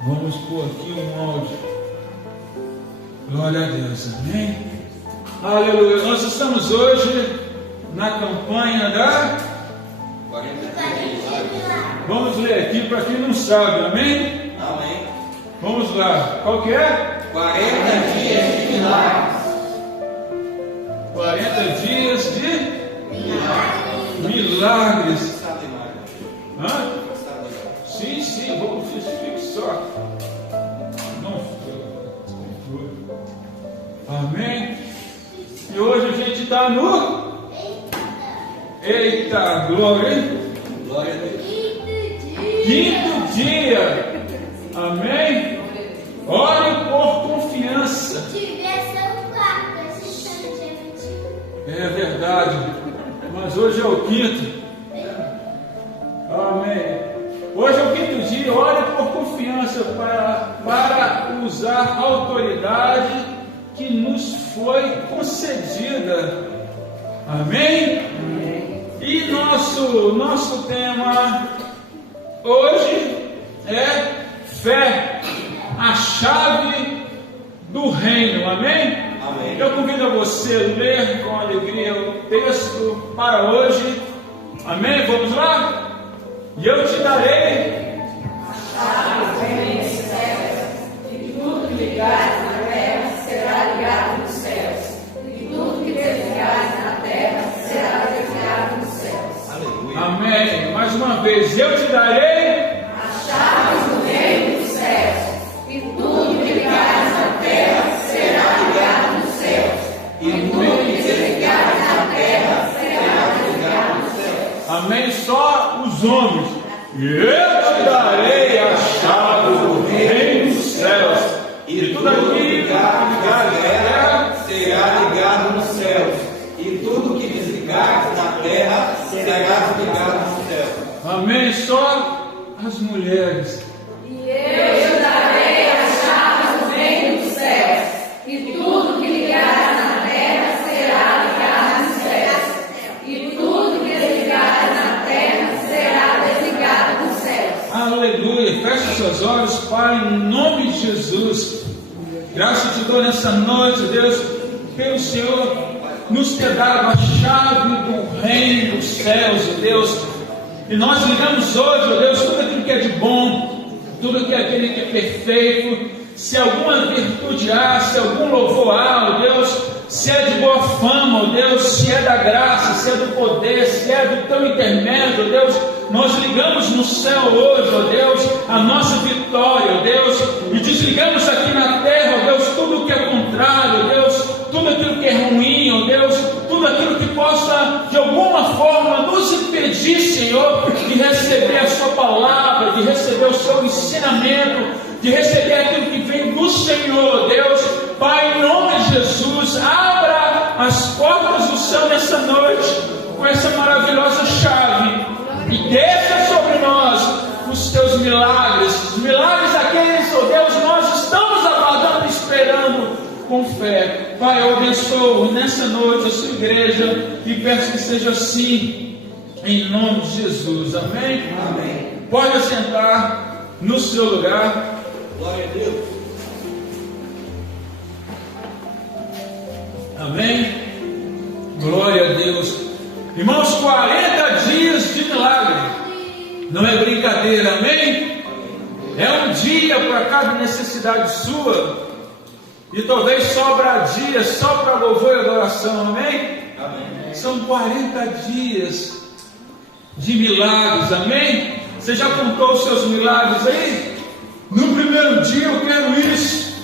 Vamos pôr aqui um áudio. Glória a Deus, amém? Aleluia. Nós estamos hoje na campanha da 40 dias. Vamos ler aqui para quem não sabe, amém? Amém. Vamos lá. Qual que é? 40 dias de milagres. 40 dias de milagres. Hã? Sim, vou fixar. Não foi. Amém? E hoje a gente está no. Eita, glória, hein? Glória a Deus. Quinto dia. Amém? Ore por confiança. É verdade. Mas hoje é o quinto. Amém. Hoje é o quinto dia. Ore por confiança para usar a autoridade que nos foi concedida. Amém? E nosso tema hoje é fé, a chave do reino. Amém? Amém. Eu convido você a ler com alegria o texto para hoje. Amém? Vamos lá? E eu te darei a chave do reino dos céus, e tudo que ligares na terra será ligado nos céus, e tudo que desligares na terra será desligado nos céus. Aleluia. amém. Mais uma vez, eu te darei A chave do reino dos céus, e tudo que ligares na terra será ligado nos céus, e tudo que desligares na terra será desligado nos céus. amém. Só os homens. Eu te darei a chave do reino dos céus. E tudo que ligar na terra será ligado nos céus. E tudo que desligar na terra será desligado nos céus. Amém. Só as mulheres. E eu te darei a chave do reino dos céus, e tudo que ligares na terra será ligado nos céus, e tudo que desligares na terra será desligado nos céus. Aleluia. Feche seus olhos, Pai, em nome de Jesus. Graças te dou nessa noite, Deus, pelo Senhor nos ter dado a chave do reino dos céus, Deus. E nós ligamos hoje, ó Deus, tudo aquilo que é de bom, tudo que é aquele que é perfeito. Se alguma virtude há, se algum louvor há, ó Deus, se é de boa fama, ó Deus, se é da graça, se é do poder, se é do teu intermédio, ó Deus, nós ligamos no céu hoje, ó Deus, a nossa vitória, ó Deus, e desligamos aqui na terra, ó Deus, tudo que é contrário, ó Deus, tudo aquilo que é ruim, ó Deus, tudo aquilo que possa de alguma forma nos impedir, Senhor, de receber a sua palavra, de receber o seu ensinamento, de receber aquilo que vem do Senhor, Deus. Pai, em nome de Jesus, abra as portas do céu nessa noite com essa maravilhosa chave e deixa sobre nós os teus milagres, os milagres daqueles, ó Deus, nós estamos aguardando e esperando com fé. Pai, eu abençoo nessa noite a sua igreja e peço que seja assim, em nome de Jesus. Amém? Amém. Pode assentar no seu lugar. Glória a Deus. Amém? Glória a Deus. Irmãos, 40 dias de milagre. Não é brincadeira, amém? É um dia para cada necessidade sua. E talvez sobra dias só para louvor e adoração, amém? Amém. São 40 dias de milagres, amém? Você já contou os seus milagres aí? No primeiro dia eu quero isso,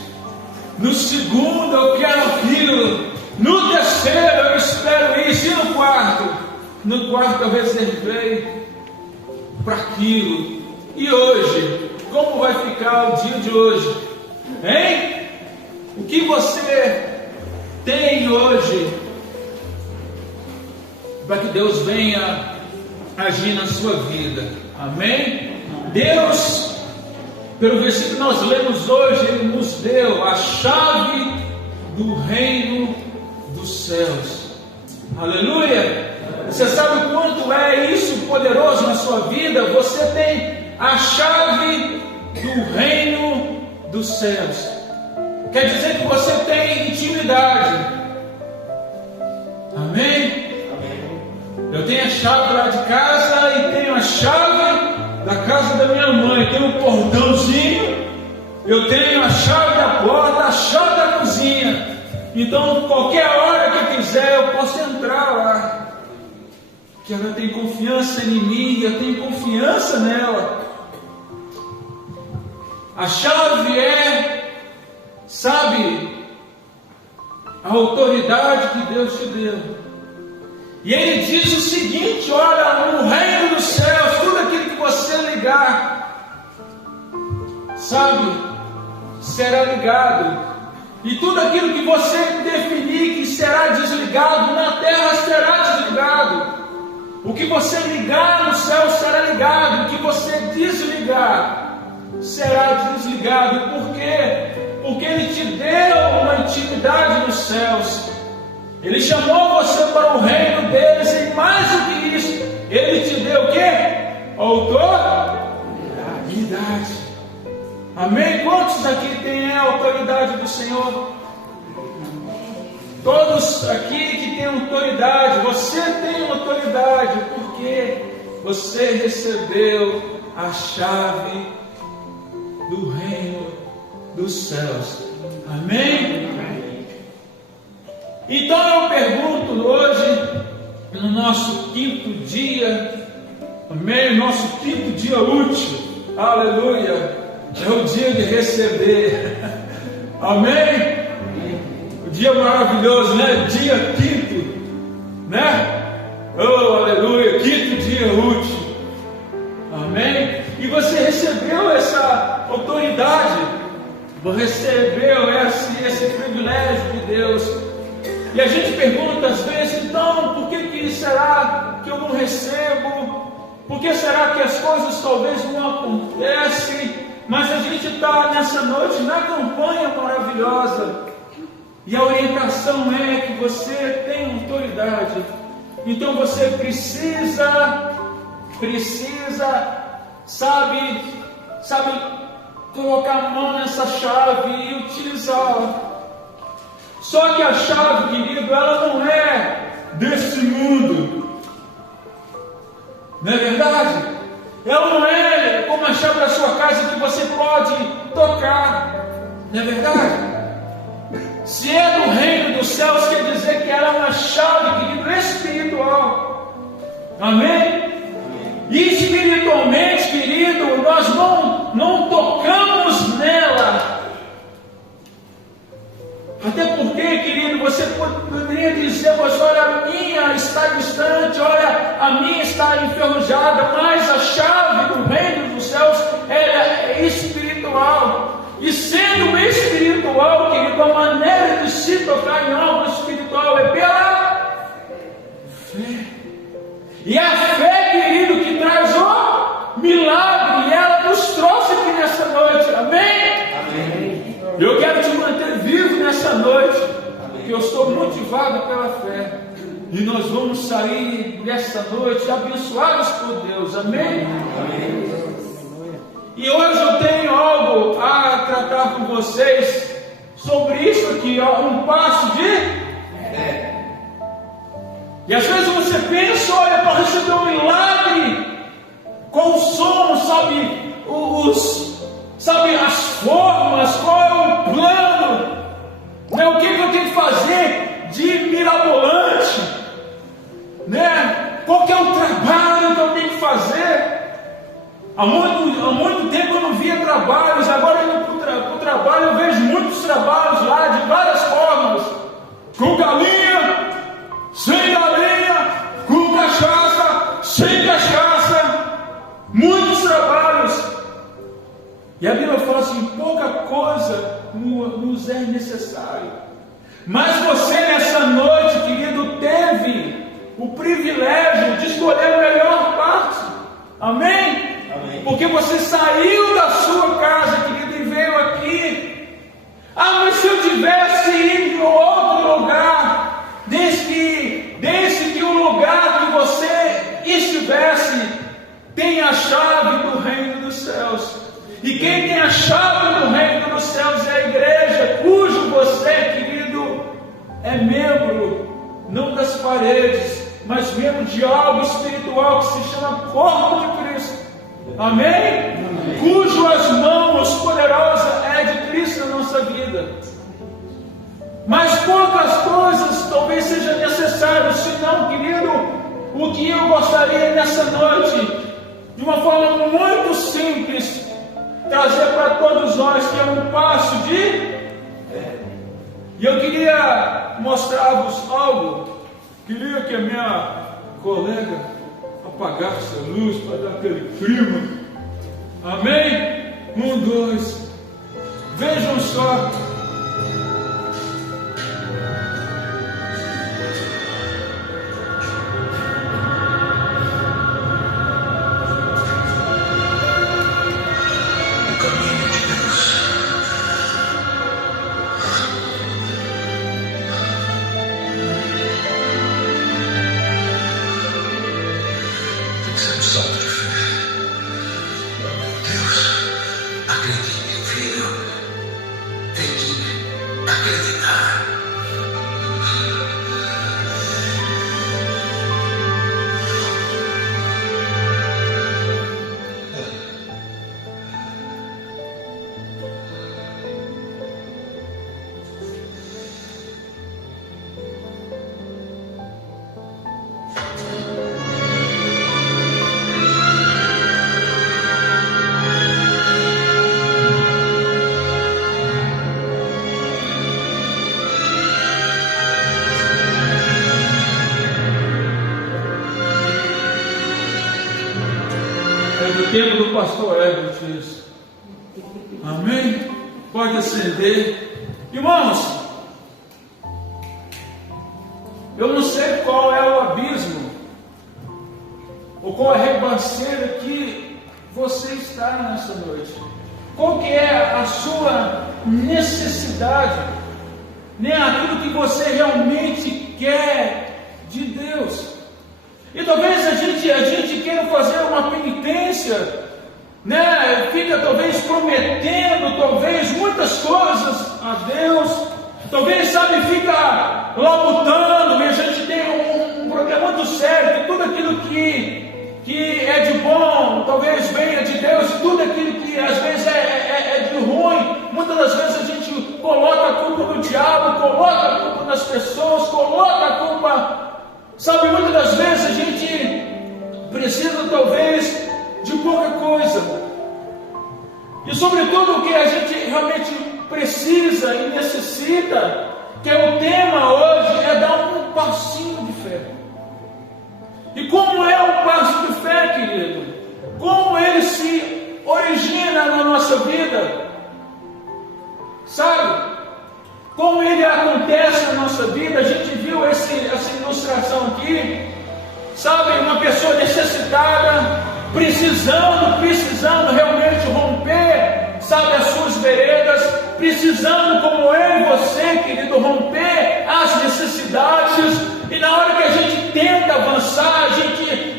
no segundo eu quero aquilo, no terceiro eu espero isso, e no quarto? No quarto eu reservei para aquilo. E hoje, como vai ficar o dia de hoje? Hein? O que você tem hoje para que Deus venha agir na sua vida? Amém? Deus, pelo versículo que nós lemos hoje, Ele nos deu a chave do reino dos céus. Aleluia! Você sabe o quanto é isso poderoso na sua vida? Você tem a chave do reino dos céus. Quer dizer que você tem intimidade. Amém? Eu tenho a chave lá de casa e tenho a chave da casa da minha mãe. Tenho um portãozinho. Eu tenho a chave da porta, a chave da cozinha. Então, qualquer hora que quiser, eu posso entrar lá. Que ela tem confiança em mim, eu tenho confiança nela. A chave é, sabe, a autoridade que Deus te deu. E ele diz o seguinte: olha, no reino dos céus, tudo aquilo que você ligar, sabe, será ligado. E tudo aquilo que você definir que será desligado, na terra será desligado. O que você ligar no céu será ligado. O que você desligar será desligado. Por quê? Porque Ele te deu uma intimidade nos céus. Ele chamou você para o reino deles. E mais do que isso, Ele te deu o quê? Autoridade. Amém? Quantos aqui têm a autoridade do Senhor? Todos aqui que têm autoridade. Você tem autoridade porque você recebeu a chave do reino dos céus. Amém? Então eu pergunto hoje, no nosso quinto dia, amém? Nosso quinto dia útil, aleluia, é o dia de receber, amém? O dia maravilhoso, né? Dia quinto, né? Oh, aleluia, quinto dia útil, amém? E você recebeu essa autoridade, recebeu esse privilégio de Deus. E a gente pergunta às vezes, então, por que será que eu não recebo? Por que será que as coisas talvez não acontecem? Mas a gente está nessa noite na campanha maravilhosa. E a orientação é que você tem autoridade. Então você precisa, sabe, colocar a mão nessa chave e utilizá-la. Só que a chave, querido, ela não é desse mundo. Não é verdade? Ela não é como a chave da sua casa que você pode tocar. Não é verdade? Se é do reino dos céus, quer dizer que ela é uma chave, querido, espiritual. Amém? E espiritualmente, querido, nós não tocamos nela. Até porque, querido, você poderia dizer, mas olha, a minha está distante, olha, a minha está enferrujada, mas a chave do reino dos céus é espiritual. E sendo espiritual, querido, a maneira de se tocar em algo espiritual é pela fé. E a fé, querido, que traz o milagre, e ela nos trouxe aqui nessa noite, amém? Amém. Eu quero te manter vivo nessa noite, porque eu estou motivado pela fé. E nós vamos sair nessa noite abençoados por Deus, amém? Amém. E hoje eu tenho algo a tratar com vocês sobre isso aqui, ó, um passo de fé. E às vezes você pensa, olha, para receber um milagre, qual som, sabe as formas, qual é o plano, né? O que eu tenho que fazer de mirabolante, né? Qual que é o trabalho que eu tenho que fazer? Há muito tempo eu não via trabalhos, agora indo para o trabalho eu vejo muitos trabalhos lá de várias formas, com galinha, sem galinha, com cachaça, sem cachaça, muitos trabalhos. E a Bíblia fala assim, pouca coisa nos é necessário. Mas você nessa noite, querido, teve o privilégio de escolher a melhor parte. Amém? Amém. Porque você saiu da sua casa, querido, e veio aqui. Ah, mas se eu tivesse ido para outro lugar, desde que o lugar que você estivesse tem a chave do reino dos céus. E quem tem a chave do reino dos céus é a igreja, cujo você, querido, é membro, não das paredes, mas membro de algo espiritual que se chama corpo de Cristo. Amém? Amém. Cujo as mãos poderosas é de Cristo na nossa vida. Mas poucas coisas talvez seja necessário, senão, querido, o que eu gostaria nessa noite, de uma forma muito simples, trazer para todos nós, que é um passo de fé. E eu queria mostrar-vos algo. Queria que a minha colega apagasse a luz para dar aquele clima. Amém? 1, 2. Vejam só. Tempo do pastor Herbert, isso. Amém? Pode acender. Irmãos, eu não sei qual é o abismo, ou qual é a ribanceira que você está nessa noite. Qual que é a sua necessidade, né? Aquilo que você realmente quer de Deus. E talvez a gente queira fazer uma penitência, né? Fica talvez prometendo, talvez muitas coisas a Deus, talvez, sabe, fica labutando, e a gente tem um problema muito sério, que tudo aquilo que é de bom, talvez venha de Deus, e tudo aquilo que às vezes é de ruim, muitas das vezes a gente coloca a culpa no diabo, coloca a culpa nas pessoas, coloca a culpa. Sabe, muitas das vezes a gente precisa talvez de pouca coisa. E sobretudo o que a gente realmente precisa e necessita, que é o tema hoje, é dar um passinho de fé. E como é o passo de fé, querido? Como ele se origina na nossa vida? Sabe? Como ele acontece na nossa vida? A gente viu essa ilustração aqui, sabe, uma pessoa necessitada, precisando realmente romper, sabe, as suas veredas, precisando, como eu e você, querido, romper as necessidades, e na hora que a gente tenta avançar,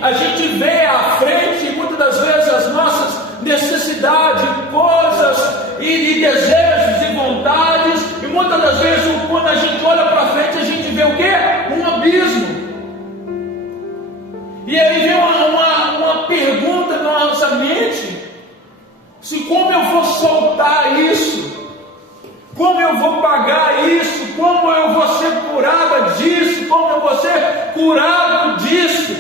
a gente vê à frente, muitas das vezes, as nossas necessidades, coisas e desejos e vontades, e muitas das vezes, quando a gente olha para frente, a gente vê o quê? Um abismo. E aí vem uma pergunta na nossa mente: se como eu vou soltar isso? Como eu vou pagar isso? Como eu vou ser curada disso? Como eu vou ser curado disso?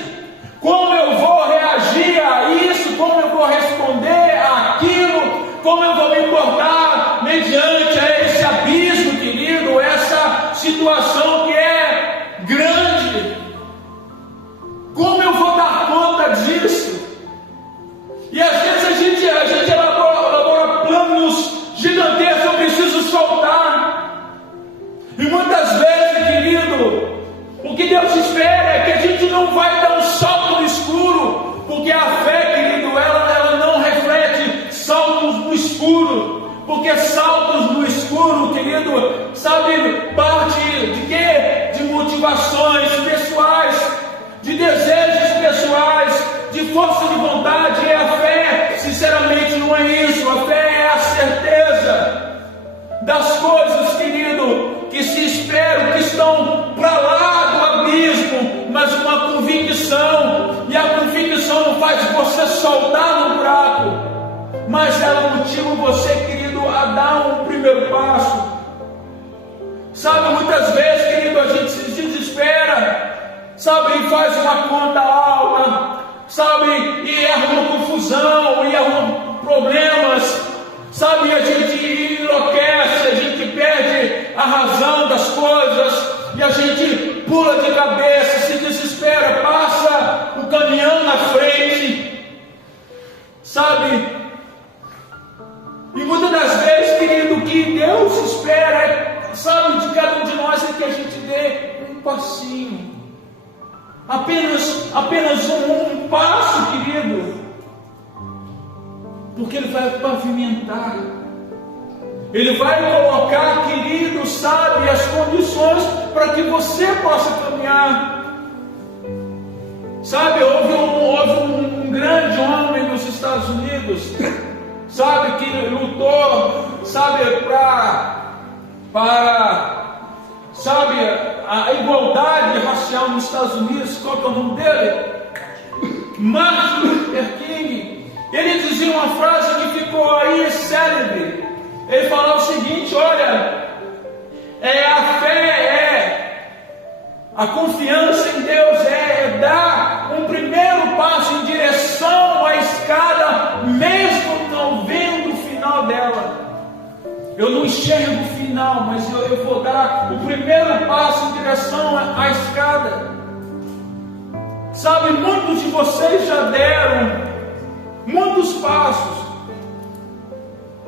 Como eu vou reagir a isso? Como eu vou responder àquilo? Como eu vou me portar mediante a esse abismo, querido? Essa situação que é grande. Como eu vou dar conta disso? E às vezes a gente elabora planos gigantescos. Eu preciso soltar. E muitas vezes, querido, o que Deus espera é que a gente não vai dar um salto no escuro, porque a fé, querido, ela não reflete saltos no escuro, porque saltos no escuro, querido, sabe, parte de quê? De motivações pessoais, de desejos pessoais, de força de vontade. E a fé, sinceramente, não é isso. A fé ela motiva você, querido, a dar um primeiro passo. Sabe, muitas vezes, querido, a gente se desespera, sabe, e faz uma conta alta, sabe, e arruma confusão, e arruma problemas, sabe, a gente enlouquece, a gente perde a razão das coisas, e a gente pula de cabeça, se desespera, passa o caminhão na frente, sabe? E muitas das vezes, querido, o que Deus espera, sabe, de cada um de nós é que a gente dê um passinho, apenas um passo, querido, porque Ele vai pavimentar, Ele vai colocar, querido, sabe, as condições para que você possa caminhar. Sabe, houve um grande homem nos Estados Unidos, sabe, que lutou, sabe, para, sabe, a igualdade racial nos Estados Unidos. Qual que é o nome dele? Martin Luther King. Ele dizia uma frase que ficou aí célebre. Ele falava o seguinte: olha, a fé a confiança em Deus é dar um primeiro passo em direção à escada, mesmo não vendo o final dela. Eu não enxergo o final, mas eu vou dar o primeiro passo em direção à escada. Sabe, muitos de vocês já deram muitos passos,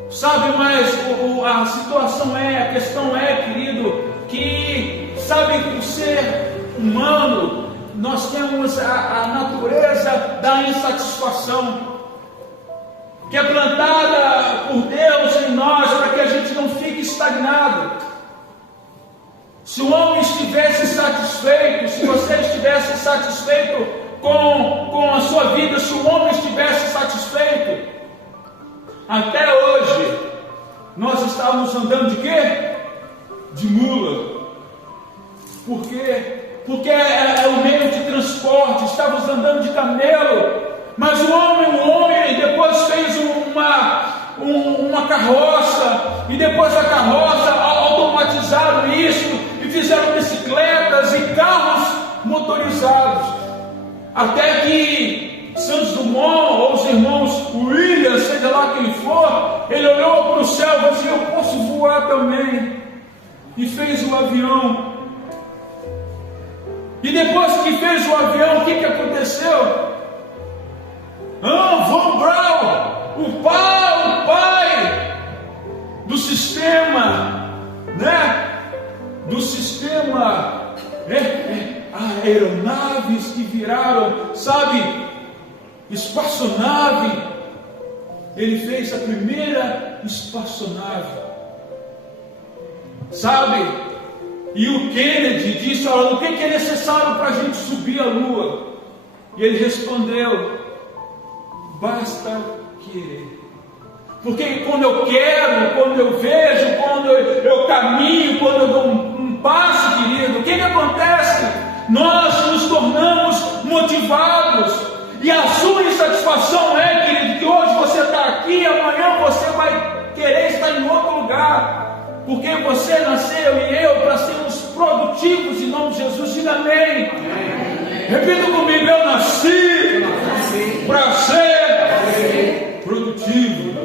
sabe, mas a situação a questão é, querido, que, sabe, que o ser humano, nós temos a natureza da insatisfação, que é plantada por Deus em nós, para que a gente não fique estagnado. Se o homem estivesse satisfeito, se você estivesse satisfeito com a sua vida, se o homem estivesse satisfeito, até hoje, nós estávamos andando de quê? De mula. Por quê? Porque é o meio de transporte, estávamos andando de camelo. Mas o homem depois fez uma carroça, e depois da carroça automatizaram isso, e fizeram bicicletas e carros motorizados. Até que Santos Dumont, ou os irmãos Williams, seja lá quem for, ele olhou para o céu e disse: eu posso voar também. E fez o avião. E depois que fez o avião, o que aconteceu? Von Braun, o pai do sistema, né? Do sistema aeronaves que viraram, sabe, espaçonave. Ele fez a primeira espaçonave, sabe? E o Kennedy disse: olha, o que é necessário para a gente subir a lua? E ele respondeu: basta querer. Porque quando eu quero, quando eu vejo, quando eu caminho, quando eu dou um passo, querido, o que acontece? Nós nos tornamos motivados. E a sua insatisfação é, querido, que hoje você está aqui, amanhã você vai querer estar em outro lugar. Porque você nasceu e eu para sermos produtivos em nome de Jesus. Diga amém. Repita comigo: eu nasci para ser produtivo.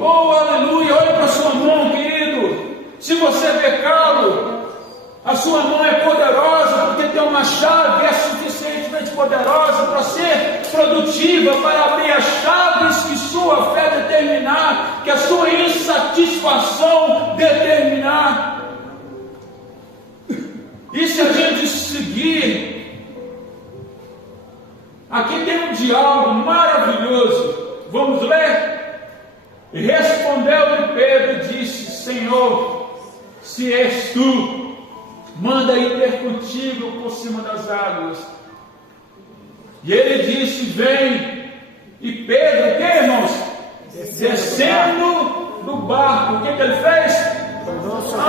Oh, aleluia. Olha para a sua mão, querido. Se você pecá-lo, a sua mão é poderosa, porque tem uma chave, é suficientemente poderosa para ser produtiva, para abrir as chaves que sua fé determinar, que a sua insatisfação determinar. E se a gente seguir, aqui tem um diálogo maravilhoso. Vamos ler? E respondeu-lhe Pedro e disse: Senhor, se és tu, manda ir ter contigo por cima das águas. E ele disse: vem. E Pedro, o que, irmãos? Descendo do barco, o que ele fez? Andou sobre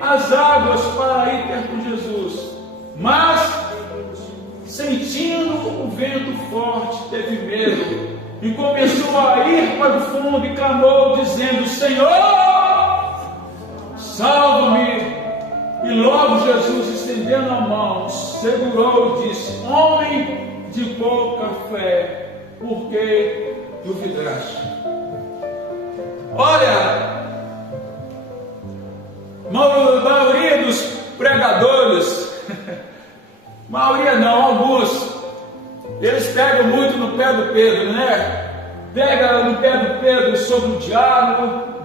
as águas para ir ter com Jesus. Mas, sentindo o vento forte, teve medo e começou a ir para o fundo e clamou, dizendo: Senhor, salva-me. E logo Jesus, estendendo a mão, segurou e disse: homem de pouca fé, por que duvidaste? Olha, maioria dos pregadores, maioria não, alguns, eles pegam muito no pé do Pedro, né? Pega no pé do Pedro sobre o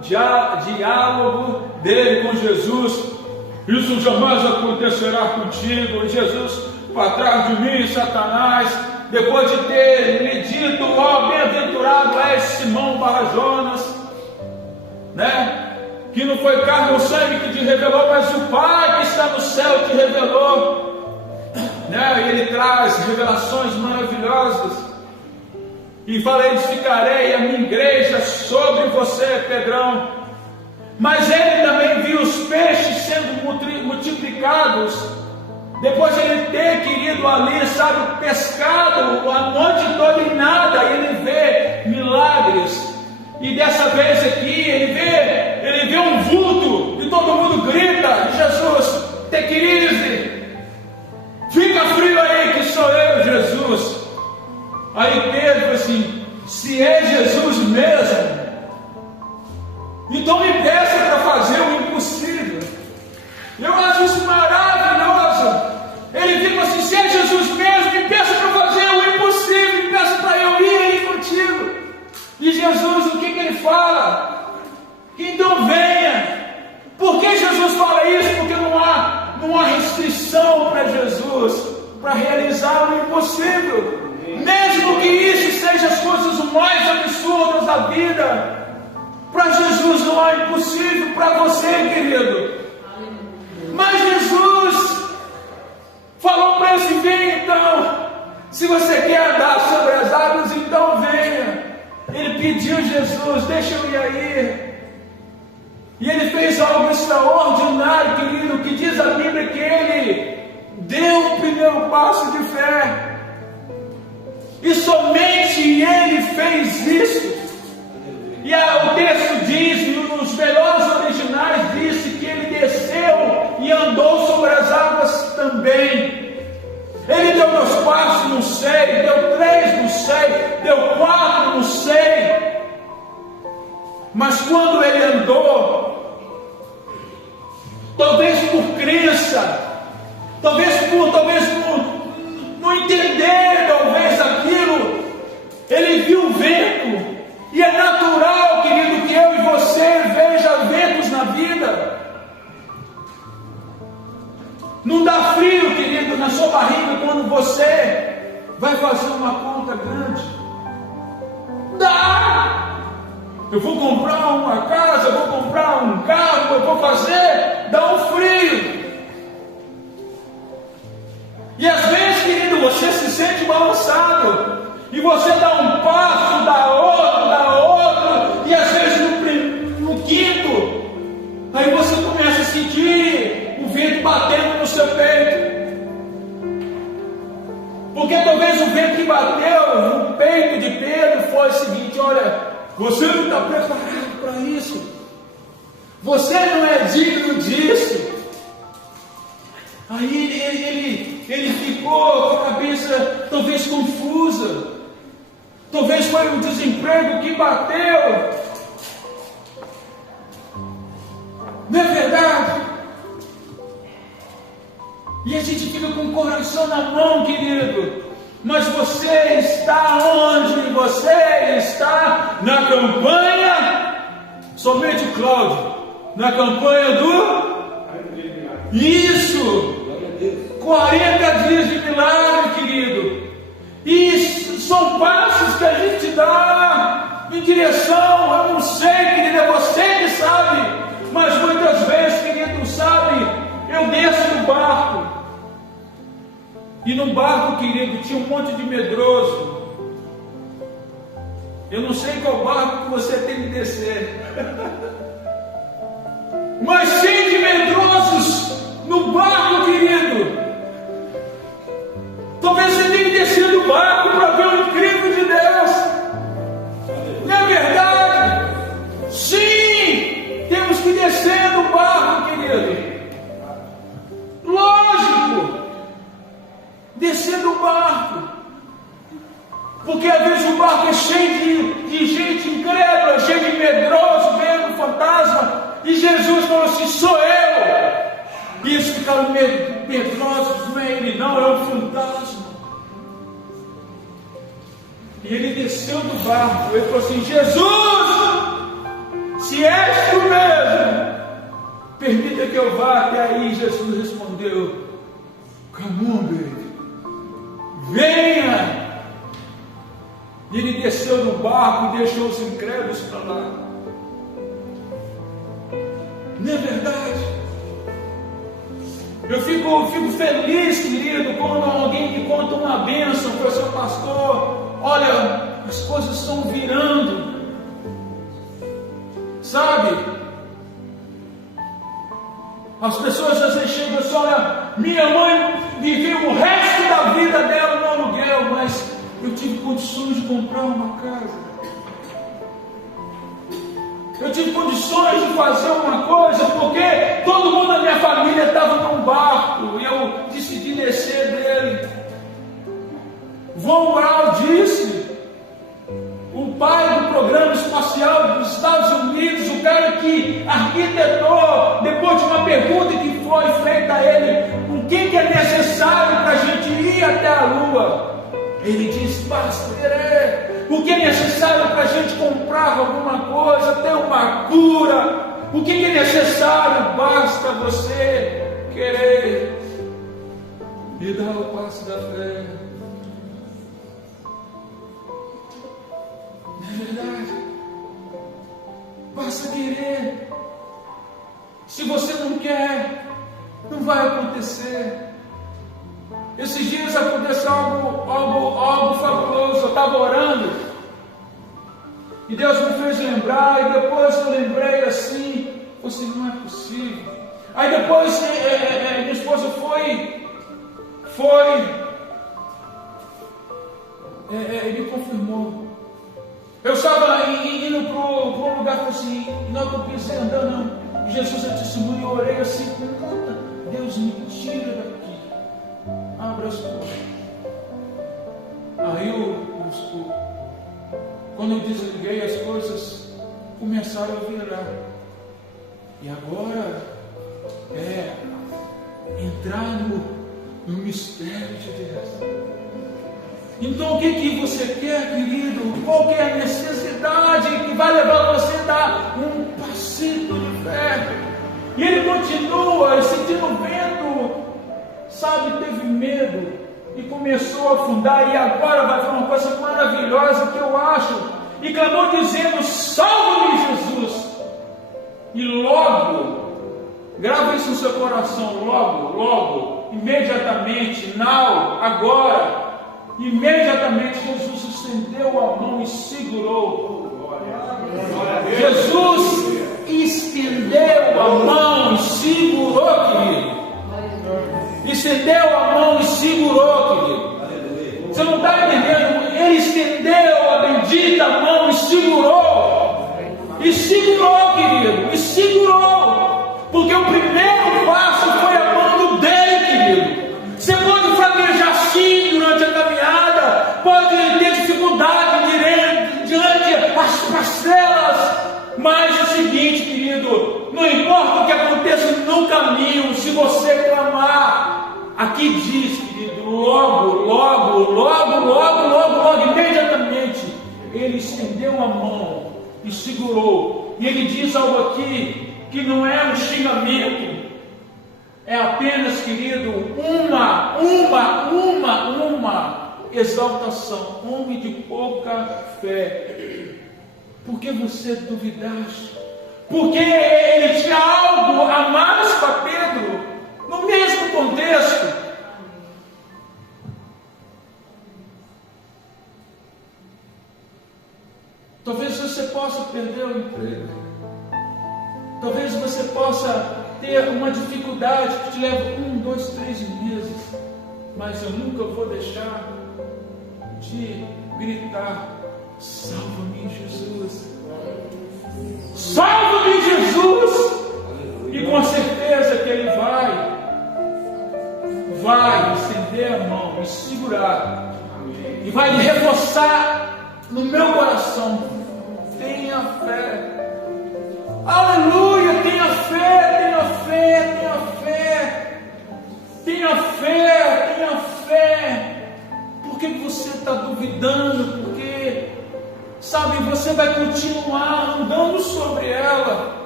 diálogo dele com Jesus. Isso jamais acontecerá contigo. Jesus, para trás de mim, Satanás. Depois de ter lhe dito: ó, bem-aventurado és Simão Barjonas, né? Que não foi carne ou sangue que te revelou, mas o Pai que está no céu te revelou, né? E ele traz revelações maravilhosas. E fala: edificarei a minha igreja sobre você, Pedrão. Mas ele também viu os peixes sendo multiplicados. Depois de ele ter querido ali, sabe, pescado a noite toda e nada, ele vê milagres. E dessa vez aqui, ele vê um vulto, e todo mundo grita: Jesus, take it easy, fica frio aí que sou eu, Jesus. Aí Pedro falou assim: se é Jesus mesmo, então me peça para fazer o impossível. Eu acho isso maravilhoso. Ele fica assim: se é Jesus mesmo, me peça para fazer o impossível, me peça para eu ir aí contigo. E Jesus, o que ele fala? Então venha. Por que Jesus fala isso? Porque não há restrição para Jesus para realizar o impossível. Mesmo que isso seja as coisas mais absurdas da vida, para Jesus não há impossível. Para você, querido. Mas Jesus falou para esse: vem então. Se você quer andar sobre as águas, então venha. Ele pediu: Jesus, deixa eu ir aí. E ele fez algo extraordinário, querido, que diz a Bíblia que ele deu o primeiro passo de fé. E somente ele fez isso. E o texto diz, nos melhores originais, disse que ele desceu e andou sobre as águas também. Ele deu 2 passos, não sei, deu 3, não sei, deu 4, não sei. Mas quando ele andou, talvez por crença, talvez por não entender, talvez aquilo, ele viu o vento. E é natural, querido, que eu e você veja ventos na vida. Não dá frio, querido, na sua barriga quando você vai fazer uma conta grande? Dá! Eu vou comprar uma casa, eu vou comprar um carro, eu vou fazer, dá um frio. E às vezes, querido, você se sente balançado. E você dá um passo, dá outro, e às vezes no quinto, aí você começa a sentir o vento batendo no seu peito. Porque talvez o vento que bateu no peito de Pedro foi o seguinte: olha, você não está preparado para isso, você não é digno disso. Aí ele ficou com a cabeça talvez confusa. Talvez foi o desemprego que bateu. Não é verdade? E a gente fica com o coração na mão, querido. Mas você está onde? Você está na campanha. Somente o Cláudio. Na campanha do... Isso! 40 dias de milagre, querido. E são passos que a gente dá em direção, eu não sei, querido, é você que sabe. Mas muitas vezes, querido, sabe, eu desço do barco. E no barco, querido, tinha um monte de medroso. Eu não sei qual barco que você tem que descer. Mas cheio de medrosos no barco, querido. Talvez você tenha que descer do barco para ver o incrível de Deus. barco é cheio de gente incrédula, cheio de medroso, vendo fantasma. E Jesus falou assim: sou eu. E eles ficaram medrosos, não é ele não, é um fantasma. E ele desceu do barco, ele falou assim: Jesus, se és tu mesmo, permita que eu vá até aí. Jesus respondeu: come on, baby, venha. E ele desceu do barco e deixou os incrédulos para lá. Não é verdade? Eu fico feliz, querido, quando alguém me conta uma bênção, professor pastor, olha, as coisas estão virando, sabe? As pessoas às vezes chegam assim: olha, minha mãe viveu o resto da vida dela no aluguel, mas eu tive condições de comprar uma casa. Eu tive condições de fazer uma coisa, porque todo mundo da minha família estava num barco e eu decidi descer dele. Von Braun disse, o pai do programa espacial dos Estados Unidos, o cara que arquitetou, depois de uma pergunta que foi feita a ele: o que é necessário para a gente ir até a Lua? Ele disse: basta querer. O que é necessário para a gente comprar alguma coisa, ter uma cura? O que é necessário? Basta você querer e dar o passo da fé. Não é verdade? Basta querer. Se você não quer, não vai acontecer. Esses dias aconteceu algo fabuloso. Eu estava orando e Deus me fez lembrar, e depois eu lembrei assim, não é possível. Aí depois minha esposa ele confirmou. Eu estava indo para um lugar, falei assim, não, eu pisei andando, não. Jesus é testemunho, eu orei assim, puta, Deus me tira daqui. Abra as portas. Aí quando eu desliguei, as coisas começaram a virar. E agora é entrar no mistério de Deus. Então o que você quer, querido? Qual que é a necessidade que vai levar você a dar um passito de fé? E ele continua sentindo o vento, sabe, teve medo e começou a afundar, e agora vai falar uma coisa maravilhosa que eu acho, e clamou dizendo: salva-me, Jesus. E logo, grava isso no seu coração, logo, imediatamente, agora, imediatamente Jesus estendeu a mão e segurou. Jesus estendeu a mão e segurou, querido. Estendeu a mão e segurou, querido. Você não está entendendo? Ele estendeu a bendita mão e segurou. E segurou, querido. E segurou. Porque o primeiro passo foi a mão dele, querido. Você pode fraquejar sim durante a caminhada, pode ter dificuldade diante das parcelas, mas é o seguinte, querido, não importa o que aconteça no caminho, se você clamar, aqui diz, querido, logo, imediatamente, ele estendeu a mão e segurou. E ele diz algo aqui que não é um xingamento, é apenas, querido, uma exaltação. Homem de pouca fé, por que você duvidaste? Porque ele tinha algo a mais para Pedro, no mesmo contexto. Talvez você possa perder o emprego, talvez você possa ter uma dificuldade que te leva 1, 2, 3 meses, mas eu nunca vou deixar de gritar: salva-me, Jesus, salva-me, Jesus. E com certeza que ele vai estender a mão e segurar, e vai lhe reforçar no está duvidando, porque, sabe, você vai continuar andando sobre ela.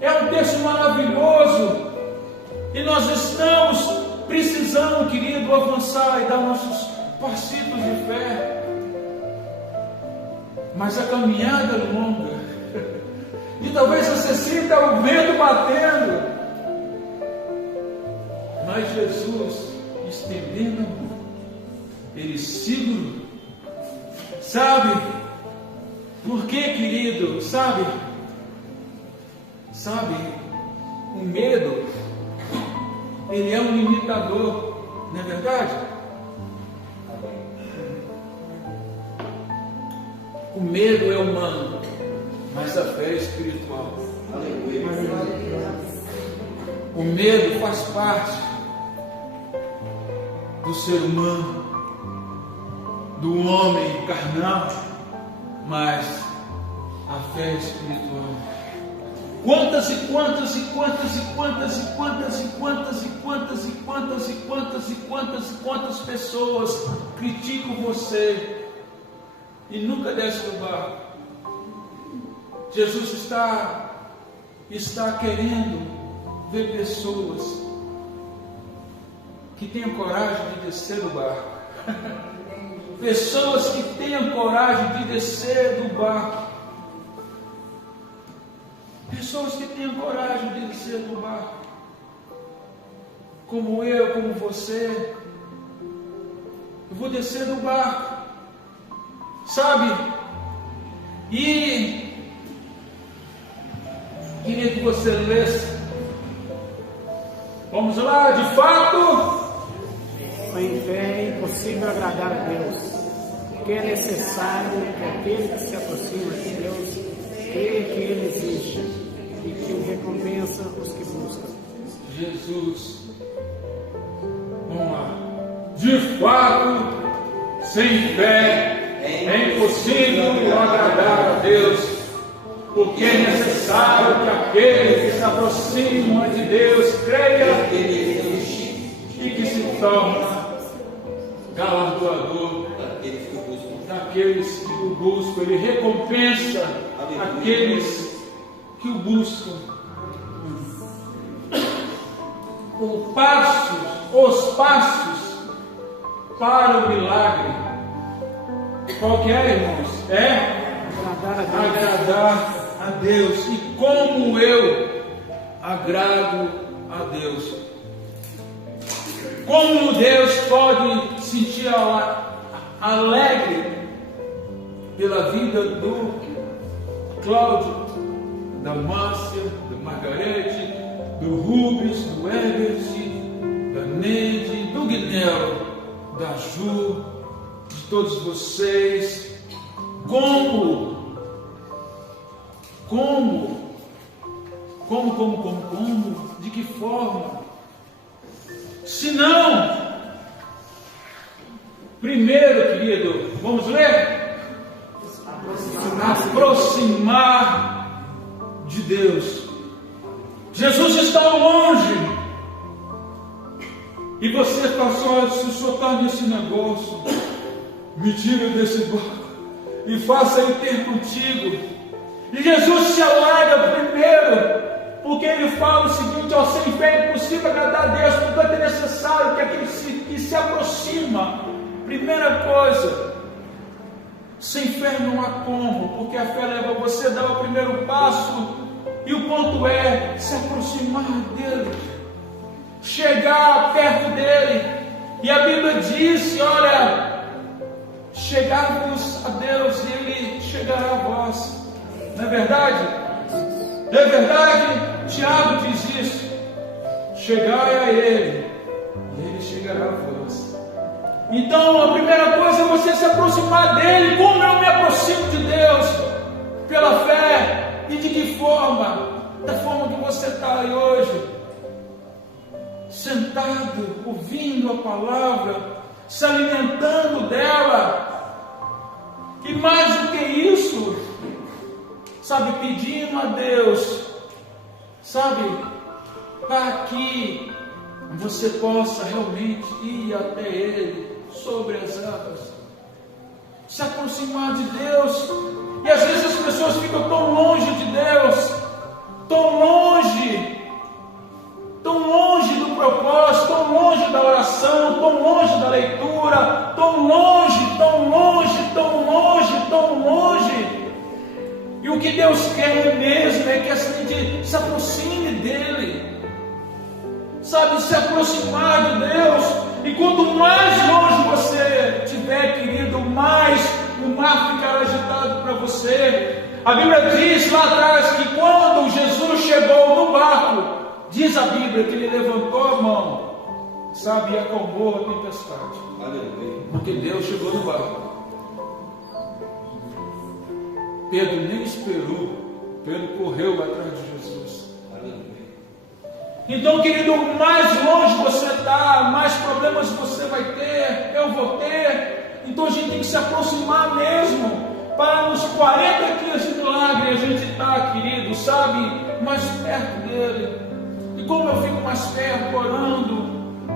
É um texto maravilhoso e nós estamos precisando, querido, avançar e dar nossos passitos de fé. Mas a caminhada é longa e talvez você sinta o vento batendo, mas Jesus estendendo a mão, Ele segura. Sabe por quê, querido? Sabe, o medo, ele é um limitador, não é verdade? O medo é humano, mas a fé é espiritual. O medo faz parte do ser humano, do homem carnal, mas a fé é espiritual. Quantas pessoas criticam você e nunca desce do barco. Jesus está querendo ver pessoas que tenham coragem de descer do barco. Pessoas que tenham coragem de descer do barco. Pessoas que tenham coragem de descer do barco. Como eu, como você. Eu vou descer do barco. Sabe? E queria que você lesse. Vamos lá, de fato. Sem fé é impossível agradar a Deus, porque é necessário que aquele que se aproxima de Deus creia que Ele existe e que Ele recompensa os que buscam. Jesus, vamos lá. De fato, sem fé é impossível agradar a Deus, porque é necessário que aquele que se aproxima de Deus creia que Ele existe e que se torna galardoador daqueles que o buscam. Ele recompensa aqueles que o buscam. Os passos para o milagre, qual que é, irmãos? É agradar a Deus. E como eu agrado a Deus? Como Deus pode sentir alegre pela vida do Cláudio, da Márcia, da Margarete, do Rubens, do Herbert, da Neide, do Guilherme, da Ju, de todos vocês? Como? De que forma? Se não, primeiro, querido, vamos ler? Aproximar de Deus. Jesus está longe e você passou, se o senhor está nesse negócio, me tira desse barco e faça ele ter contigo. E Jesus se alegra primeiro, porque ele fala o seguinte: ó, sem fé é impossível agradar a Deus, portanto é necessário que aquele que se aproxima, primeira coisa, sem fé não há como, porque a fé leva você a dar o primeiro passo, e o ponto é se aproximar dele, chegar perto dele. E a Bíblia diz: olha, chegai-vos a Deus e ele chegará a vós. Não é verdade? Não é verdade? Tiago diz isso: chegai a ele e ele chegará a vós. Então a primeira coisa é você se aproximar dele. Como eu me aproximo de Deus? Pela fé. E de que forma? Da forma que você está aí hoje, sentado, ouvindo a palavra, se alimentando dela. E mais do que isso, sabe, pedindo a Deus, sabe, está aqui você possa realmente ir até Ele sobre as águas, se aproximar de Deus. E às vezes as pessoas ficam tão longe de Deus, tão longe do propósito, tão longe da oração, tão longe da leitura, tão longe. E o que Deus quer mesmo é que a gente se aproxime dEle, sabe, se aproximar de Deus. E quanto mais longe você estiver, querido, mais o mar ficará agitado para você. A Bíblia diz lá atrás que quando Jesus chegou no barco, diz a Bíblia que ele levantou a mão, sabe, e acalmou a tempestade. Porque Deus chegou no barco. Pedro nem esperou, Pedro correu atrás de Jesus. Então, querido, mais longe você está, mais problemas você vai ter, eu vou ter. Então a gente tem que se aproximar mesmo, para nos 40 dias de milagre a gente está, querido, sabe, mais perto dele. E como eu fico mais perto, orando,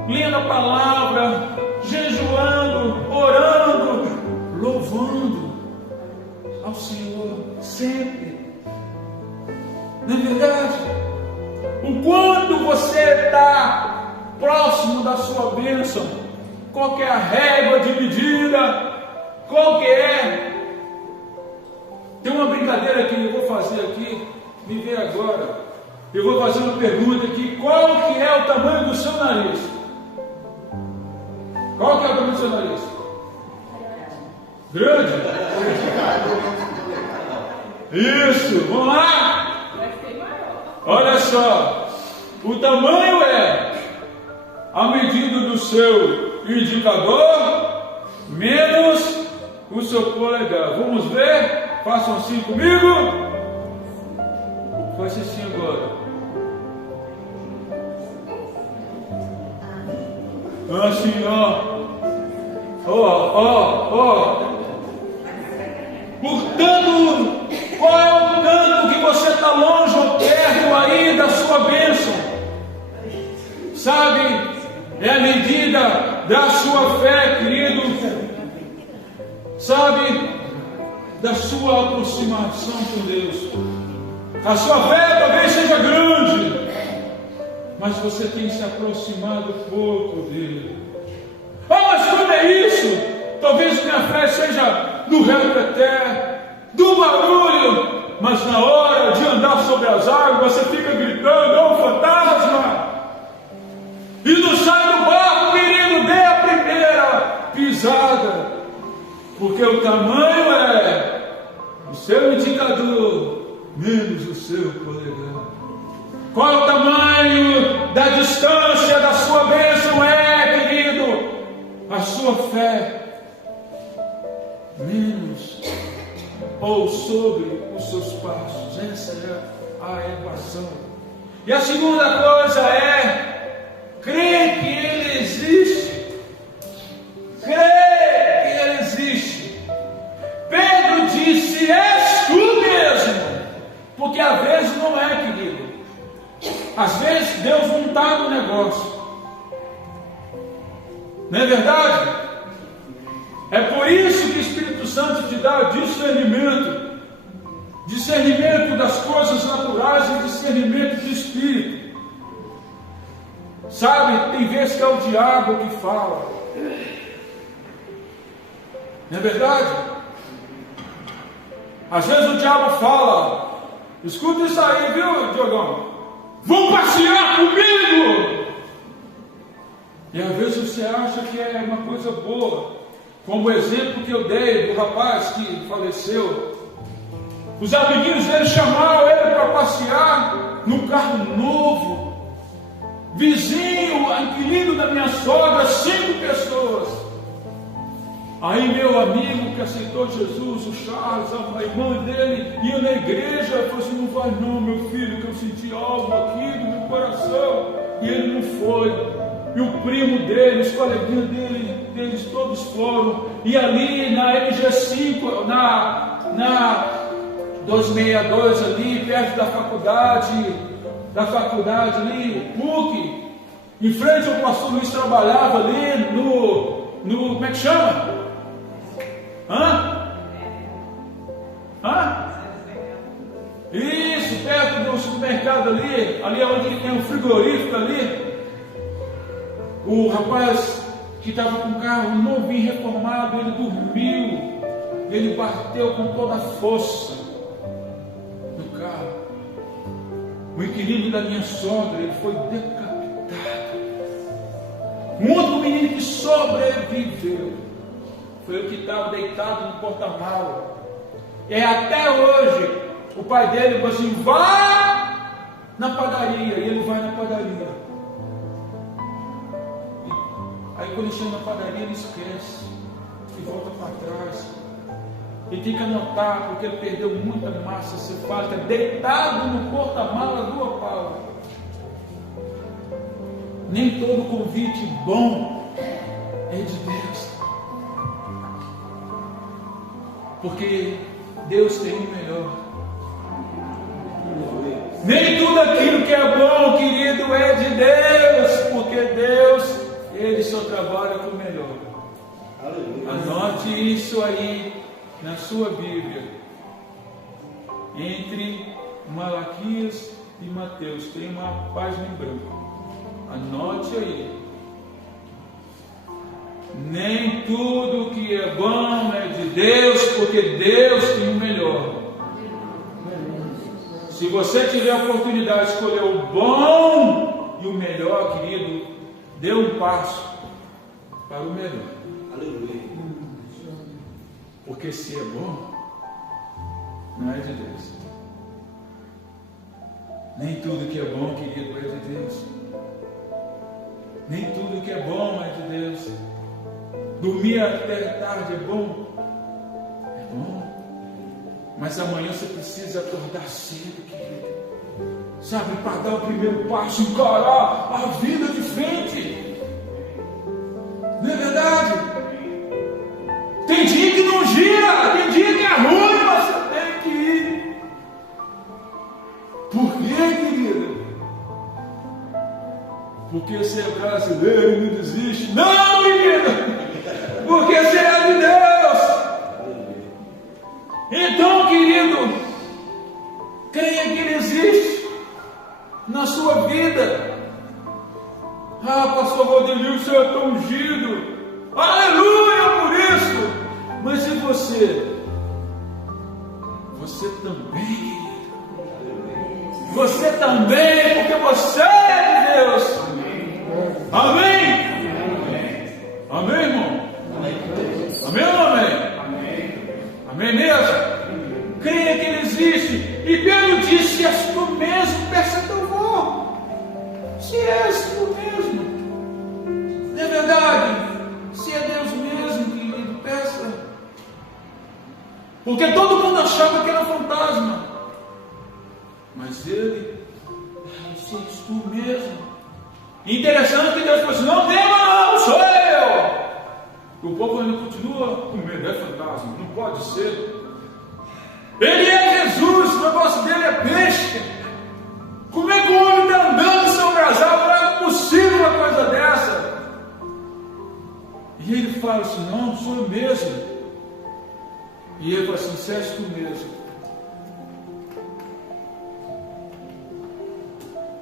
lendo a palavra, jejuando, orando, louvando ao Senhor sempre. Não é verdade? O quanto você está próximo da sua bênção, qual que é a régua de medida, qual que é? Tem uma brincadeira que eu vou fazer aqui, me vê agora. Eu vou fazer uma pergunta aqui: qual que é o tamanho do seu nariz? Qual que é o tamanho do seu nariz? Grande? Isso, vamos lá? Olha só, o tamanho é a medida do seu indicador menos o seu polegar. Vamos ver? Façam assim comigo. Faça assim agora. Assim, ó. Portanto, qual é o tanto que você está longe ou perto aí da sua bênção? Sabe? É a medida da sua fé, querido. Sabe? Da sua aproximação com Deus. A sua fé talvez seja grande, mas você tem se aproximado pouco dele. Mas como é isso? Talvez minha fé seja do repeté, do barulho, mas na hora de andar sobre as águas você fica gritando: "É um fantasma!" E não sai do barco, querido, dê a primeira pisada, porque o tamanho é o seu indicador menos o seu polegar. Qual é o tamanho da distância da sua bênção? É, querido, a sua fé menos ou sobre os seus passos. Essa é a equação. E a segunda coisa é crer que Ele existe. Crer que Ele existe. Pedro disse: "És tu mesmo." Porque às vezes não é, querido. Às vezes Deus não está no negócio. Não é verdade? É por isso que o Espírito Santo te dá discernimento. Discernimento das coisas naturais e discernimento do Espírito. Sabe, tem vezes que é o diabo que fala. Não é verdade? Às vezes o diabo fala: "Escuta isso aí, viu, Diogão? Vão passear comigo!" E às vezes você acha que é uma coisa boa. Como o exemplo que eu dei do rapaz que faleceu. Os amiguinhos dele chamaram ele para passear num carro novo. Vizinho, inquilino da minha sogra, 5 pessoas. Aí meu amigo que aceitou Jesus, o Charles, a irmã dele, ia na igreja, falou assim: "Não vai não, meu filho, que eu senti algo aqui no meu coração." E ele não foi. E o primo dele, os coleguinhas deles todos foram. E ali na MG5, na 262 ali, perto da faculdade ali, o PUC, Em frente ao pastor Luiz trabalhava ali no como é que chama? Isso, perto do supermercado ali onde ele tem um frigorífico ali. O rapaz que estava com o carro novinho, reformado, ele dormiu, ele bateu com toda a força no carro. O inquilino da minha sogra, ele foi decapitado. Um outro menino que sobreviveu foi o que estava deitado no porta-malas. E até hoje o pai dele falou assim: vá na padaria. E ele vai na padaria. Aí quando ele chega na padaria, ele esquece e volta para trás. Ele tem que anotar, porque ele perdeu muita massa cefálica, deitado no porta-malas do Opala. Nem todo convite bom é de Deus, porque Deus tem o melhor. Nem tudo aquilo que é bom, querido, é de Deus, porque Deus, Ele só trabalha com o melhor. Anote isso aí na sua Bíblia, entre Malaquias e Mateus, tem uma página em branco. Anote aí. Nem tudo que é bom é de Deus, porque Deus tem o melhor. Se você tiver a oportunidade de escolher o bom e o melhor, querido, dê um passo para o melhor. Aleluia. Porque se é bom, não é de Deus. Nem tudo que é bom, querido, é de Deus. Nem tudo que é bom é de Deus. Dormir até tarde é bom? É bom. Mas amanhã você precisa acordar cedo, querido. Sabe, para dar o primeiro passo, encarar a vida de frente. Não é verdade? Tem dia que não gira, tem dia que é ruim, mas você tem que ir. Por quê, querido? Porque você é brasileiro e não desiste. Não, querido! Porque você é de Deus. Então, querido, creia que Ele existe na sua vida. Ah, pastor Valdenil, o senhor é tão ungido. Aleluia por isso. Mas e você? Você também. Você também, porque você é de Deus. Amém? Amém, irmão? Amém ou não amém? Amém mesmo? Creia que Ele existe. E Pedro disse: se és tu mesmo, peça teu favor. Se és tu mesmo. Não é verdade? Se é Deus mesmo, querido, peça. Porque todo mundo achava que era fantasma. Mas Ele: se és tu mesmo. Interessante que Deus falou assim: não tema, não, sou eu. O povo ainda continua com medo, é fantasma, não pode ser. Ele é Jesus, o negócio dele é peixe. Como é que o homem está andando sobre as águas? Não é possível uma coisa dessa. E ele fala assim: não, sou eu mesmo. E ele fala assim: se és tu mesmo.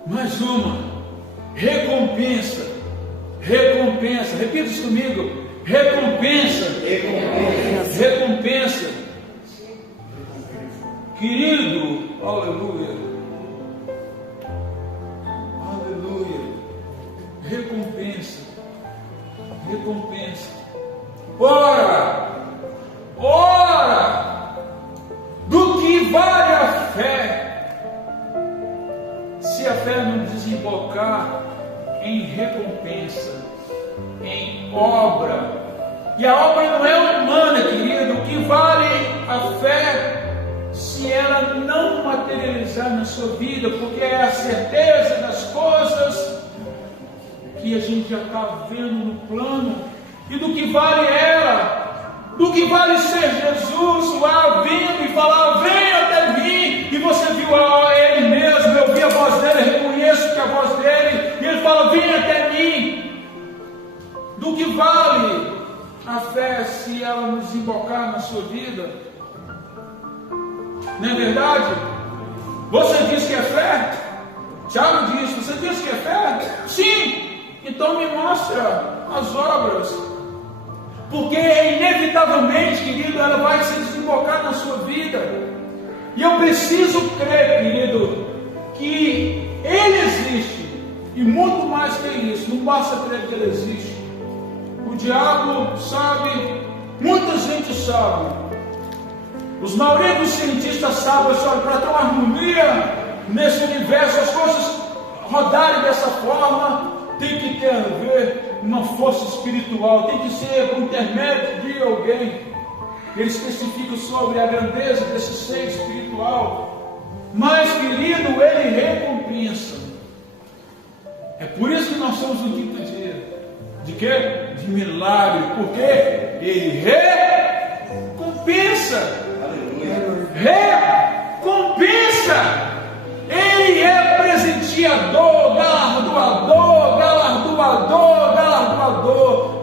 Mais uma recompensa. Recompensa, repita isso comigo. Recompensa. Recompensa. Querido, aleluia. Aleluia. Recompensa. Recompensa. Ora, do que vale a fé, se a fé não desembocar em recompensa, em obra. E a obra não é humana, querido. O que vale a fé, se ela não materializar na sua vida, porque é a certeza das coisas que a gente já está vendo no plano. E do que vale ela, do que vale ser Jesus lá vindo e falar: venha até mim. E você viu Ele mesmo, eu vi a voz dele, reconheço que a voz dele, e Ele fala: venha até mim. se ela não desembocar na sua vida. Não é verdade? Você diz que é fé? Tiago diz, você diz que é fé? Sim! Então me mostra as obras. Porque inevitavelmente, querido, ela vai se desembocar na sua vida. E eu preciso crer, querido, que Ele existe. E muito mais que isso, não basta crer que Ele existe. O diabo sabe, muita gente sabe. Os maioria dos cientistas sabem, para ter uma harmonia nesse universo, as coisas rodarem dessa forma, tem que ter a ver uma força espiritual, tem que ser por intermédio de alguém. Ele especifica sobre a grandeza desse ser espiritual. Mas, querido, ele recompensa. É por isso que nós somos no quinto dia. De quê? De milagre. Porque ele recompensa. Recompensa. Ele é presenteador, galardoador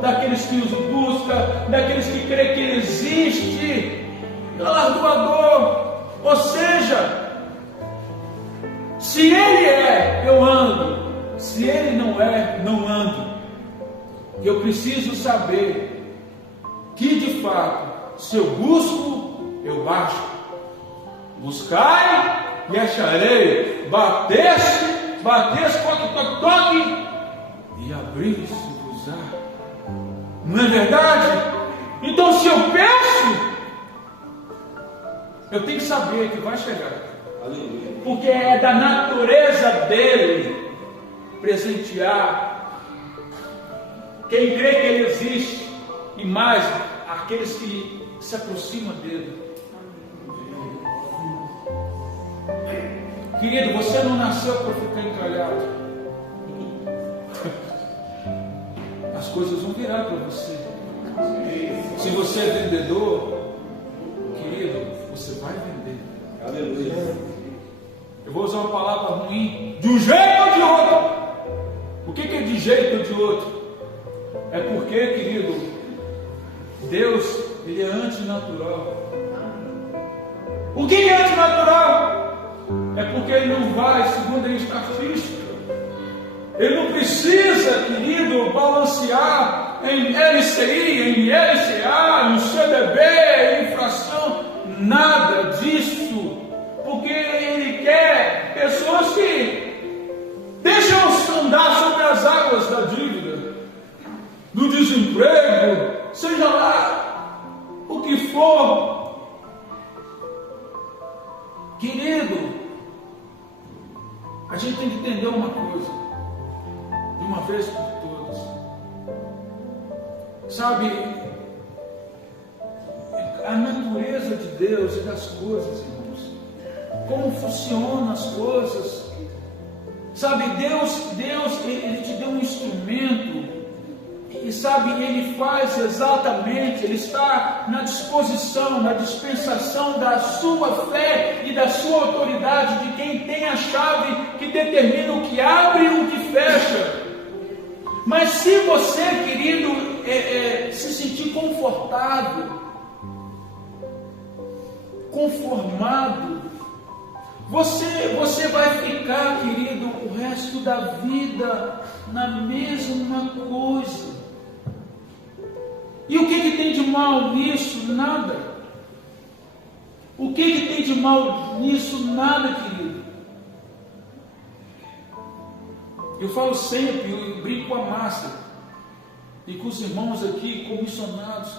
daqueles que os buscam, daqueles que creem que Ele existe. Galardoador. Ou seja, se Ele é, eu ando. Se Ele não é, não ando. Eu preciso saber que de fato, se eu busco, eu acho. Buscai e acharei, bateste, toque, e abrir-se-vos-á. Não é verdade? Então, se eu peço, eu tenho que saber que vai chegar. Porque é da natureza dele presentear quem crê que Ele existe, e mais, aqueles que se aproximam dele. Querido, você não nasceu para ficar encalhado. As coisas vão virar para você. Se você é vendedor, querido, você vai vender. Aleluia. Eu vou usar uma palavra ruim, de um jeito ou de outro. O que é de jeito ou de outro? É porque, querido, Deus, Ele é antinatural. O que é antinatural? É porque Ele não vai segundo a estatística. Ele não precisa, querido, balancear em LCI, em LCA, em CDB, em infração, nada disso. Porque Ele quer pessoas que deixam andar sobre as águas da dívida, do desemprego, seja lá o que for. Querido, a gente tem que entender uma coisa, de uma vez por todas. Sabe, a natureza de Deus e das coisas, irmãos, como funcionam as coisas. Sabe, Deus, Ele te deu um instrumento. E sabe, Ele faz exatamente, Ele está na disposição, na dispensação da sua fé e da sua autoridade, de quem tem a chave que determina o que abre e o que fecha. Mas se você, querido, se sentir confortável, conformado, você vai ficar, querido, o resto da vida na mesma coisa. E o que tem de mal nisso? Nada. O que tem de mal nisso? Nada, querido. Eu falo sempre, eu brinco com a Márcia e com os irmãos aqui, comissionados.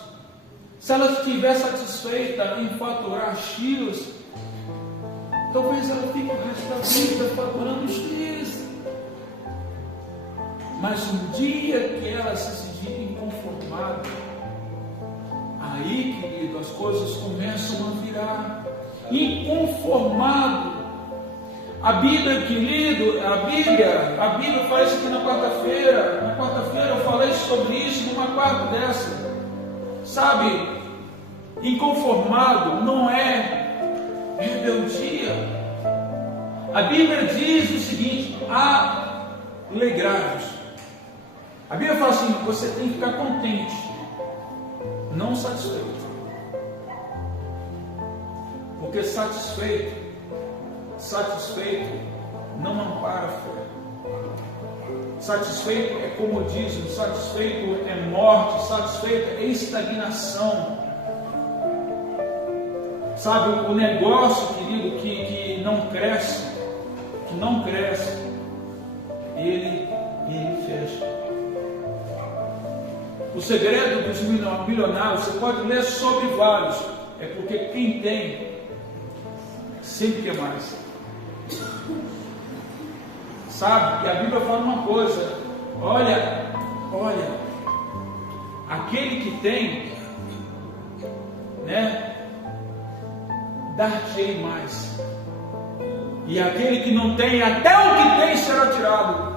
Se ela estiver satisfeita em faturar X, talvez ela fique o resto da vida faturando X. Mas um dia que ela se sentir inconformada, aí, querido, as coisas começam a virar. Inconformado. A Bíblia, querido, a Bíblia fala isso aqui na quarta-feira. Na quarta-feira eu falei sobre isso numa quarta dessa. Sabe, inconformado não é rebeldia. A Bíblia diz o seguinte: alegrai-vos. A Bíblia fala assim: você tem que ficar contente. não satisfeito. Porque satisfeito não ampara a fé. Satisfeito é comodismo, satisfeito é morte, satisfeito é estagnação. Sabe, o negócio, querido, que não cresce, ele fecha. O segredo dos milionários, você pode ler sobre vários, é porque quem tem sempre quer mais. Sabe? E a Bíblia fala uma coisa: olha, aquele que tem, né, dar-te-ei mais. E aquele que não tem, até o que tem será tirado.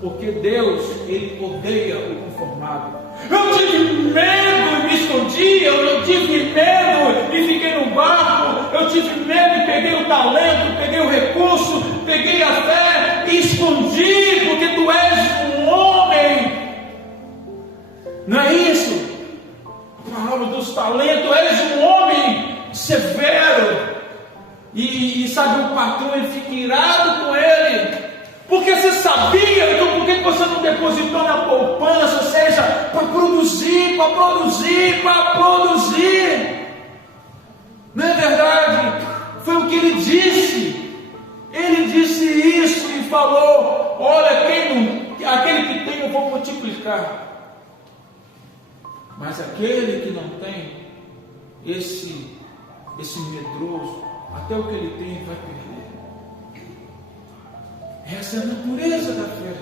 Porque Deus, Ele odeia o conformado. Eu tive medo e me escondi, eu tive medo e fiquei no barco, eu tive medo e peguei o talento, peguei o recurso, peguei a fé e escondi, porque tu és um homem. Não é isso? A palavra dos talentos, és um homem severo. E sabe, o patrão, ele fica irado com ele. Porque você sabia, então por que você não depositou na poupança? Ou seja, para produzir. Não é verdade? Foi o que ele disse. Ele disse isso e falou: olha, aquele que tem eu vou multiplicar. Mas aquele que não tem, esse medroso, até o que ele tem vai perder. Essa é a natureza da fé.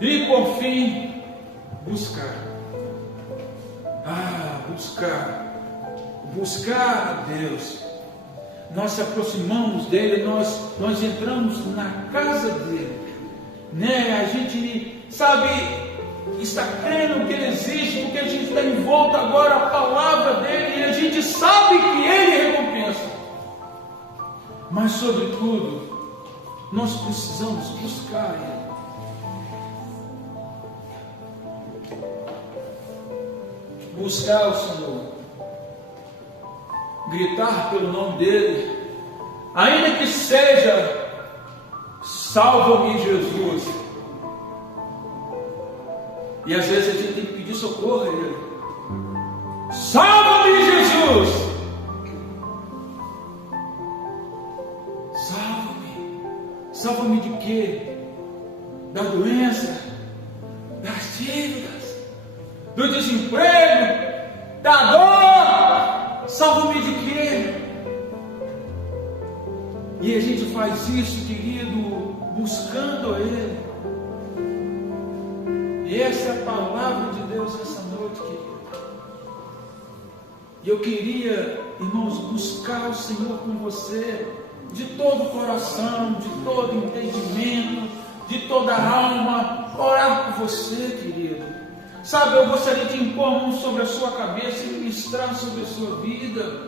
E por fim, buscar. Buscar a Deus. Nós se aproximamos dele, nós entramos na casa dele, né? A gente, sabe, está crendo que ele existe, porque a gente está envolto agora a palavra dele e a gente sabe que ele recompensa. Mas sobretudo, nós precisamos buscar Ele. Buscar o Senhor. Gritar pelo nome dEle. Ainda que seja, salva-me, Jesus. E às vezes a gente tem que pedir socorro a Ele. Salva-me, Jesus. Salva-me de quê? Da doença, das dívidas, do desemprego, da dor. Salva-me de quê? E a gente faz isso, querido, buscando a Ele. E essa é a palavra de Deus essa noite, querido. E eu queria, irmãos, buscar o Senhor com você, de todo o coração, de todo entendimento, de toda a alma, orar por você, querido. Sabe, eu gostaria de impor a mão sobre a sua cabeça e ministrar sobre a sua vida.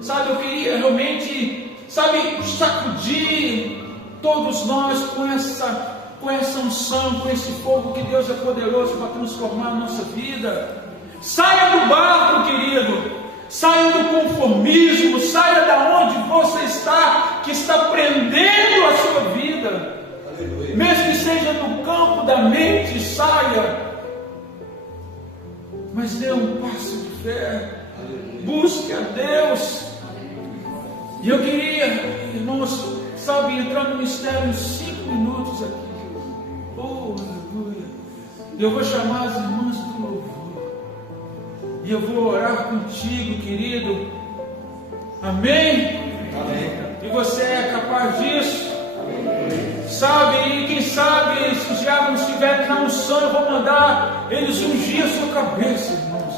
Sabe, eu queria realmente, sabe, sacudir todos nós com essa unção, com esse fogo que Deus é poderoso para transformar a nossa vida. Saia do barco, querido. Saia do conformismo, saia da onde você está, que está prendendo a sua vida. Aleluia. Mesmo que seja no campo da mente, saia. Mas dê um passo de fé. Aleluia. Busque a Deus. E eu queria, irmãos, sabe, entrar no mistério em 5 minutos aqui. Oh, aleluia. Eu vou chamar as irmãs do louvor. E eu vou orar contigo, querido. Amém? Amém. E você é capaz disso? Amém. Sabe, e quem sabe, se os diabos estiverem na unção, eu vou mandar eles ungir a sua cabeça, irmãos.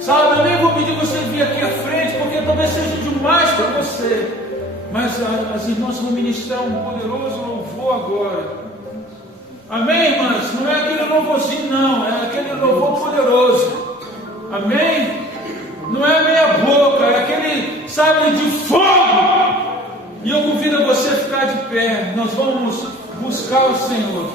Sabe, eu nem vou pedir você vir aqui à frente, porque talvez seja demais para você. Mas as irmãs vão ministrar um poderoso louvor agora. Amém, irmãs? Não é aquele louvorzinho, não. É aquele louvor poderoso. Amém? Não é meia boca, é aquele, sabe, de fogo. E eu convido você a ficar de pé. Nós vamos buscar o Senhor.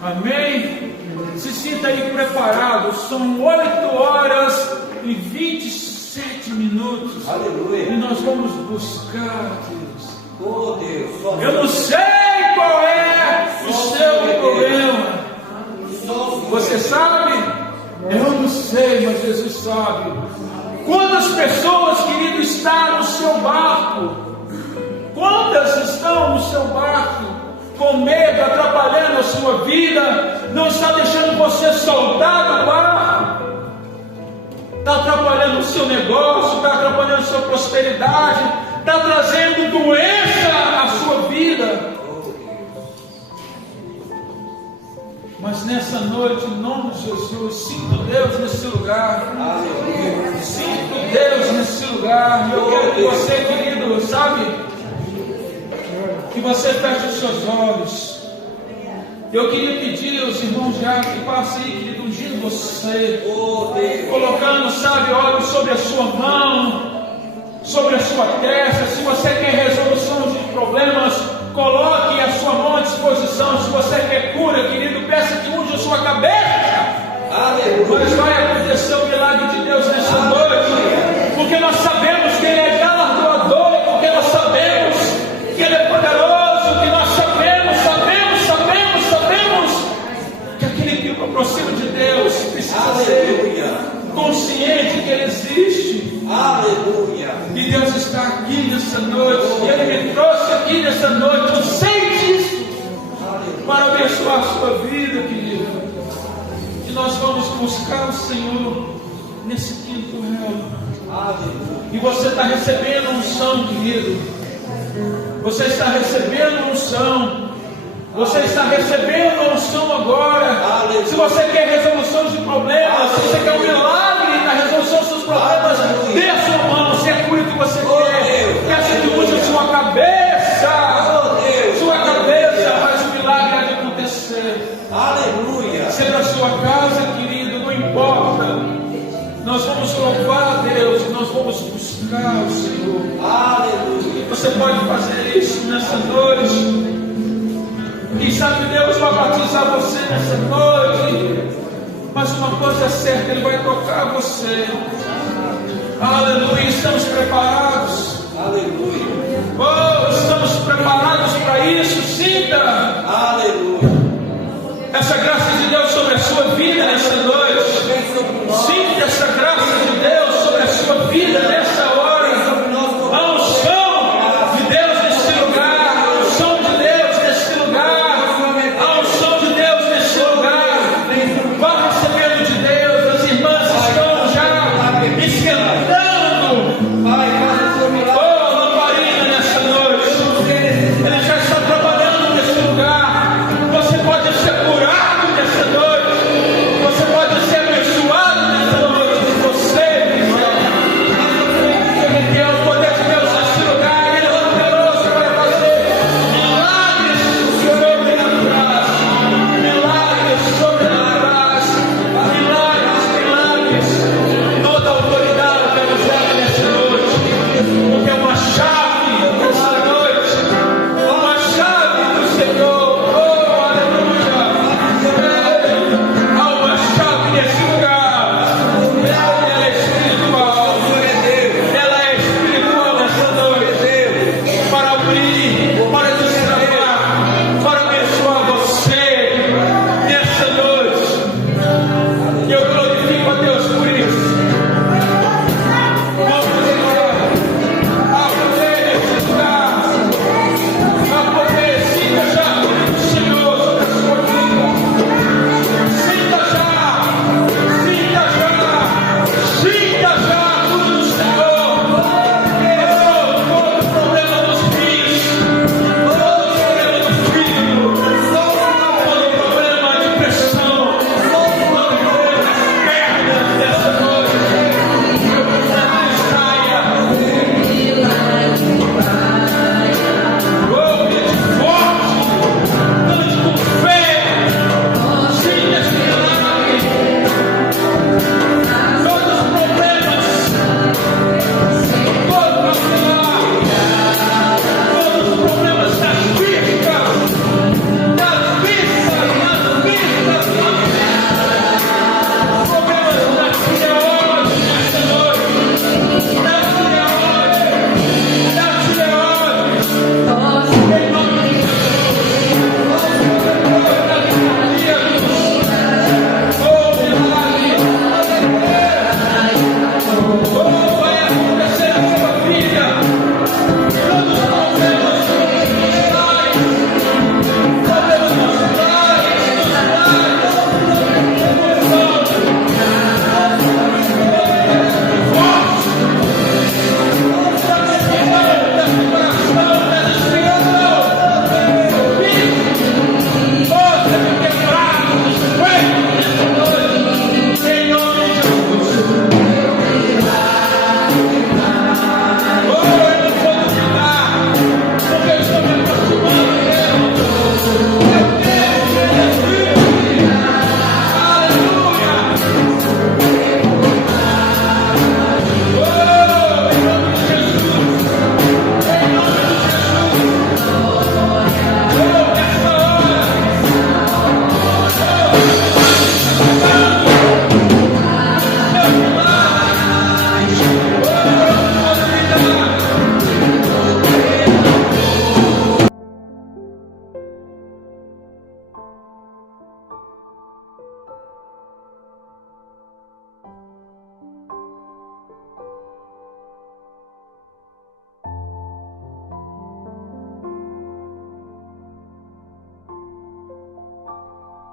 Amém? Se sinta aí preparado. São 8h27. Aleluia. E nós vamos buscar, Deus. Oh Deus. Eu não sei qual é o seu problema. Você sabe? Eu não sei, mas Jesus sabe. Quantas pessoas, querido, estão no seu barco? Quantas estão no seu barco? Com medo, atrapalhando a sua vida, não está deixando você soltar do barco, está atrapalhando o seu negócio, está atrapalhando a sua prosperidade, está trazendo doença à sua vida. Mas nessa noite, em nome de Jesus, sinto Deus nesse lugar. Sinto Deus nesse lugar. Eu quero que você, querido, sabe, que você feche os seus olhos. Eu queria pedir aos irmãos já que passem aí, querido, ungindo você, colocando, sabe, olhos sobre a sua mão, sobre a sua testa. Se você quer resolução de problemas, coloque a sua mão à disposição. Se você quer cura, querido, peça que unja a sua cabeça. Mas vai acontecer o milagre de Deus nessa noite, porque nós sabemos que Ele é galardoador, porque nós sabemos que Ele é poderoso, que nós sabemos que aquele que aproxima de Deus precisa ser consciente que Ele existe. Aleluia. E Deus está aqui nessa noite, e Ele me trouxe aqui nessa noite. Eu sei disso, para abençoar a sua vida, querido. E nós vamos buscar o Senhor nesse quinto réu. E você está recebendo unção, querido. Você está recebendo unção. Você está recebendo unção agora. Se você quer resolução de problemas, se você quer um milagre na resolução dos seus problemas, dê a sua mão. Se é cura que você quer, peça que use a sua cabeça. Sua cabeça, mas o milagre há de acontecer. Aleluia. Seja a sua casa, querido, não importa. Nós vamos louvar a Deus e nós vamos buscar o Senhor. Aleluia. Você pode fazer isso nessa noite. Quem sabe Deus vai batizar você nessa noite. Mas uma coisa é certa, Ele vai tocar você. Aleluia. Estamos preparados. Aleluia. Oh, estamos preparados para isso. Sinta. Aleluia. Essa graça de Deus sobre a sua vida nessa noite. Sinta essa graça de Deus sobre a sua vida nessa noite.